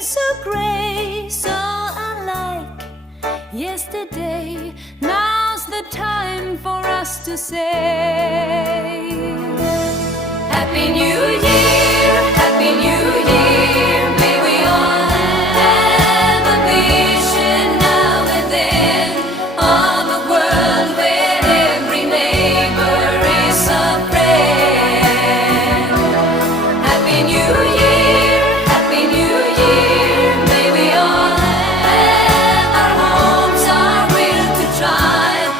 so gray, so unlike yesterday. Now's the time for us to say